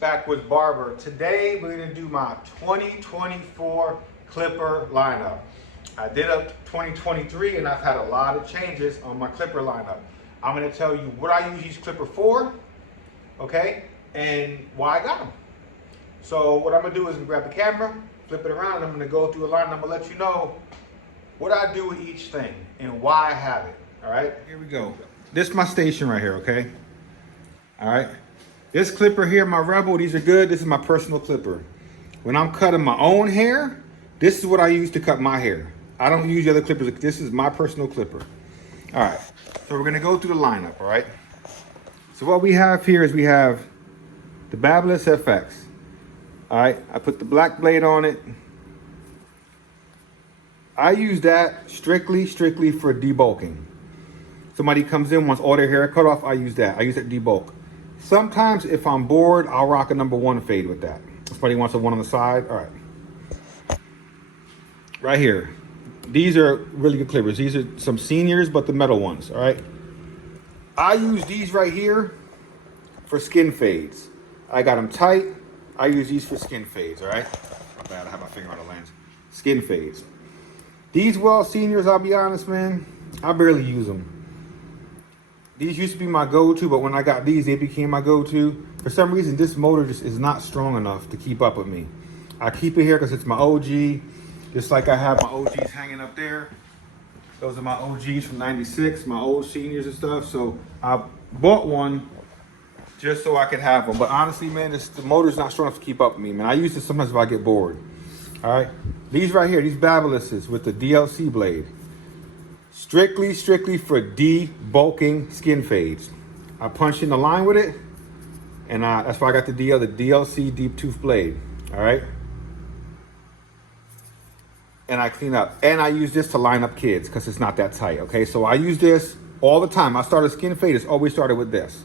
back with Barber. Today we're gonna do my 2024 clipper lineup. I did a 2023 and I've had a lot of changes on my clipper lineup. I'm gonna tell you what I use each clipper for, okay, and why I got them. So what I'm gonna do is I'm gonna grab the camera, flip it around, and I'm gonna go through a line and I'm gonna let you know what I do with each thing and why I have it, all right? Here we go. This is my station right here, okay? All right. This clipper here, my Rebel, these are good. This is my personal clipper. When I'm cutting my own hair, this is what I use to cut my hair. I don't use the other clippers. This is my personal clipper. All right, so we're gonna go through the lineup, all right? So what we have here is we have the Barber FX. All right, I put the black blade on it. I use that strictly for debulking. Somebody comes in, wants all their hair cut off, I use that. I use that debulk. Sometimes if I'm bored, I'll rock a #1 fade with that. Somebody wants a one on the side, all right. Right here. These are really good clippers. These are some seniors, but the metal ones, all right? I use these right here for skin fades. I got them tight. I use these for skin fades, all right? Not bad, I have my finger on the lens. Skin fades. These well seniors, I'll be honest, man, I barely use them. These used to be my go-to, but when I got these, they became my go-to. For some reason, this motor just is not strong enough to keep up with me. I keep it here because it's my OG, just like I have my OGs hanging up there. Those are my OGs from '96, my old seniors and stuff. So I bought one just so I could have them. But honestly, man, the motor's not strong enough to keep up with me, man. I use this sometimes if I get bored. All right, these right here, these Barberlesses with the DLC blade. Strictly for debulking skin fades. I punch in the line with it, and that's why I got the DLC deep tooth blade, all right? And I clean up. And I use this to line up kids because it's not that tight, okay? So I use this all the time. I start a skin fade, it's always started with this.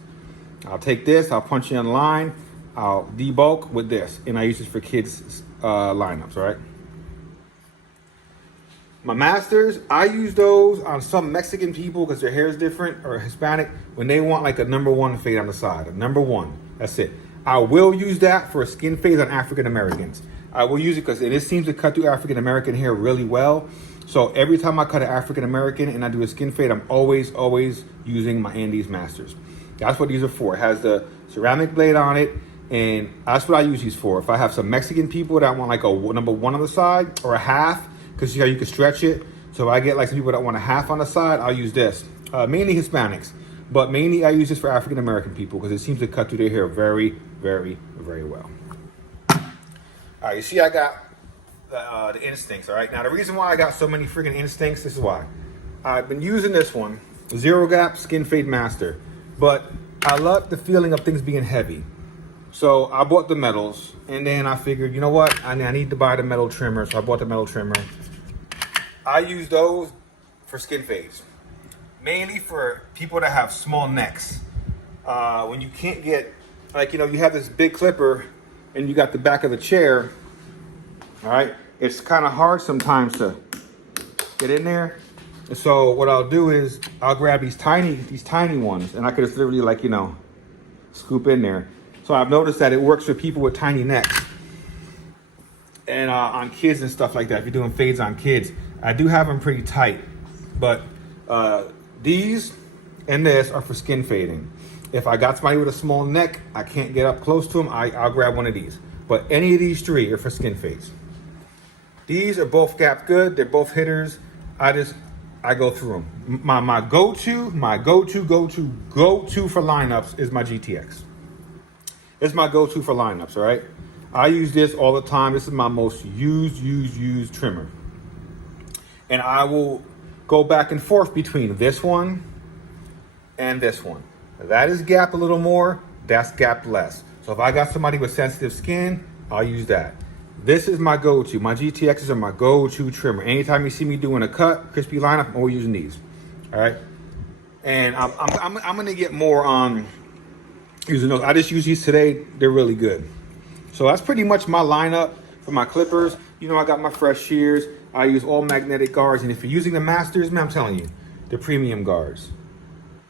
I'll take this, I'll punch in line, I'll debulk with this, and I use this for kids' lineups, all right? My masters, I use those on some Mexican people because their hair is different, or Hispanic, when they want like a #1 fade on the side, a #1, that's it. I will use that for skin fades on African Americans. I will use it because it seems to cut through African American hair really well. So every time I cut an African American and I do a skin fade, I'm always using my Andes Masters. That's what these are for. It has the ceramic blade on it, and that's what I use these for. If I have some Mexican people that want like a #1 on the side or a half, because you see how you can stretch it. So if I get like some people that want a half on the side, I'll use this. Mainly Hispanics, but mainly I use this for African American people because it seems to cut through their hair very well. All right, you see I got the Instincts, all right? Now the reason why I got so many freaking Instincts, this is why. I've been using this one, Zero Gap Skin Fade Master, but I love the feeling of things being heavy. So I bought the metals, and then I figured, you know what? I need to buy the metal trimmer, so I bought the metal trimmer. I use those for skin fades, mainly for people that have small necks. When you can't get, like, you know, you have this big clipper, and you got the back of the chair, all right? It's kind of hard sometimes to get in there. And so what I'll do is I'll grab these tiny ones, and I could just literally, like, you know, scoop in there. So I've noticed that it works for people with tiny necks and on kids and stuff like that. If you're doing fades on kids, I do have them pretty tight, but these and this are for skin fading. If I got somebody with a small neck, I can't get up close to them, I'll grab one of these. But any of these three are for skin fades. These are both gap good. They're both hitters. I go through them. My go-to for lineups is my GTX. It's my go-to for lineups, all right? I use this all the time. This is my most used trimmer. And I will go back and forth between this one and this one. That is gap a little more, that's gap less. So if I got somebody with sensitive skin, I'll use that. This is my go-to. My GTXs are my go-to trimmer. Anytime you see me doing a cut, crispy lineup, I'm always using these, all right? And I'm gonna get more on using those. I just use these today. They're really good. So that's pretty much my lineup for my clippers. You know, I got my fresh shears. I use all magnetic guards. And if you're using the Masters, man, I'm telling you, the premium guards.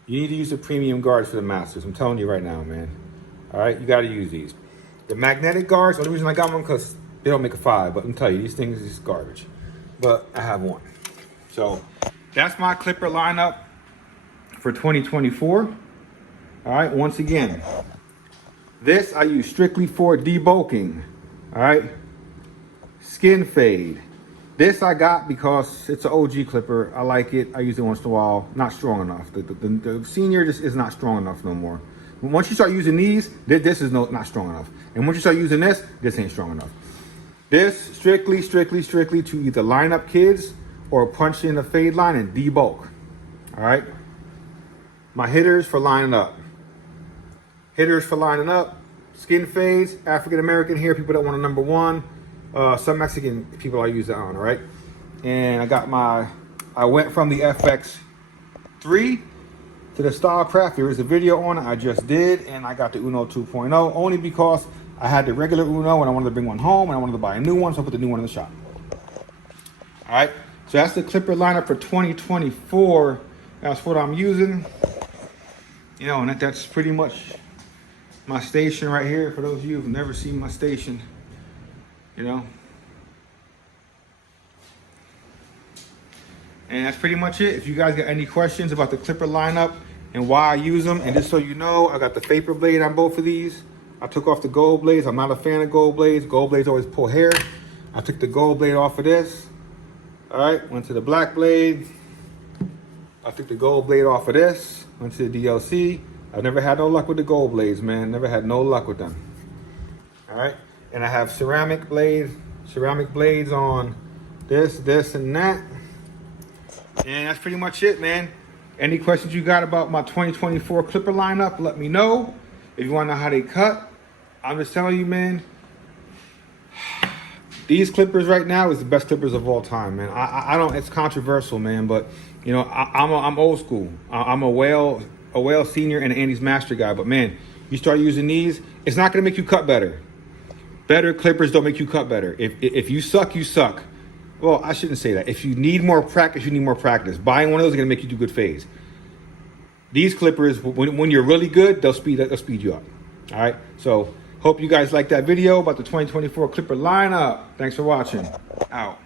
You need to use the premium guards for the Masters. I'm telling you right now, man. All right, you got to use these. The magnetic guards, the only reason I got one because they don't make a 5, but I'm telling you, these things is garbage. But I have one. So that's my clipper lineup for 2024. All right, once again, this I use strictly for debulking. All right, skin fade. This I got because it's an OG clipper. I like it. I use it once in a while. Not strong enough. The senior just is not strong enough no more. Once you start using these, this is not strong enough. And once you start using this ain't strong enough. This strictly to either line up kids or punch in the fade line and debulk. All right. My hitters for lining up. Hitters for lining up. Skin fades. African American hair. People that want a number 1. Some Mexican people I use that on. All right. And I went from the FX3 to the Stylecraft. There is a video on it I just did, and I got the Uno 2.0 only because I had the regular Uno and I wanted to bring one home and I wanted to buy a new one, so I put the new one in the shop. All right, so that's the clipper lineup for 2024. That's what I'm using. You know, and that's pretty much my station right here. For those of you who've never seen my station, you know. And that's pretty much it. If you guys got any questions about the clipper lineup and why I use them, and just so you know, I got the vapor blade on both of these. I took off the gold blades. I'm not a fan of gold blades. Gold blades always pull hair. I took the gold blade off of this. All right, went to the black blade. I took the gold blade off of this. Went to the DLC. I've never had no luck with the gold blades, man. Never had no luck with them. All right, and I have ceramic blades on this, and that. And that's pretty much it, man. Any questions you got about my 2024 clipper lineup, let me know. If you want to know how they cut, I'm just telling you, man, these clippers right now is the best clippers of all time, man. I don't, it's controversial, man, but you know, I'm old school. I'm a whale senior and an Andy's master guy, but man, you start using these, it's not going to make you cut better. Better clippers don't make you cut better. If you suck, you suck. Well, I shouldn't say that. If you need more practice, you need more practice. Buying one of those is going to make you do good fades. These clippers, when you're really good, they'll speed you up. All right. So hope you guys liked that video about the 2024 clipper lineup. Thanks for watching. Out.